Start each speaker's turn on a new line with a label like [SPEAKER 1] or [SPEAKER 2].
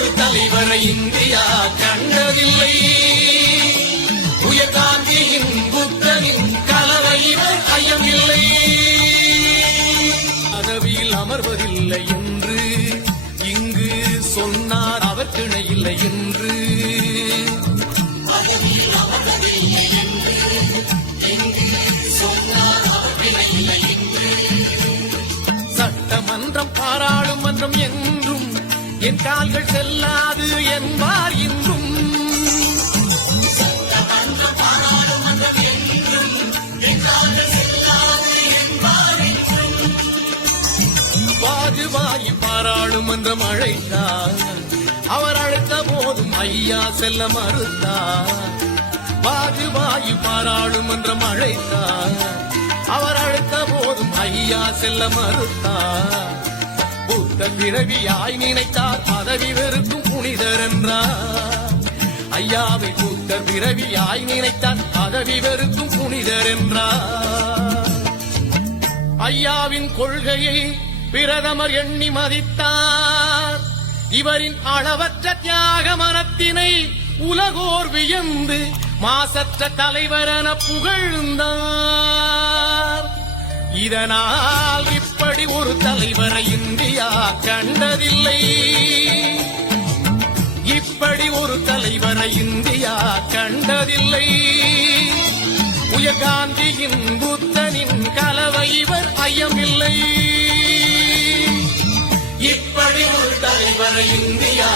[SPEAKER 1] ஒரு தலைவரை இந்தியா கண்டதில்லை. உயர்காந்தியின் புத்தனின் கலவையினர் ஐயமில்லை. பதவியில் அமர்வதில்லை என்று இங்கு சொன்னார் அவர் திணை இல்லை என்று. சட்டமன்றம் பாராளுமன்றம் என்று என் கால்கள் செல்லாது என்பார் இன்றும். வாஜ்பாயி பாராளுமன்றம் அழைத்தார். அவர் அழைத்த போதும் ஐயா செல்ல மறுத்தார். வாஜ்பாயி பாராளுமன்றம் அழைத்தார். அவர் அழைத்த போதும் ஐயா செல்ல மறுத்தார். புத்த பிறவியாய் நினைத்தார். பதவி வெறுக்கும் புனிதர் என்றார். ஐயாவை புத்த பிறவியாய் நினைத்தார். பதவி வெறுக்கும் புனிதர் என்றார். ஐயாவின் கொள்கையை பிரதமர் எண்ணி மதித்தார். இவரின் அளவற்ற தியாக மனத்தினை உலகோர் வியந்து மாசற்ற தலைவரென புகழ்ந்தார். இதனால் இப்படி ஒரு தலைவரை இந்தியா கண்டதில்லை. இப்படி ஒரு தலைவரை இந்தியா கண்டதில்லை. உயர்காந்தியின் புத்தனின் கலவை இவர் ஐயமில்லை. இப்படி ஒரு தலைவரை இந்தியா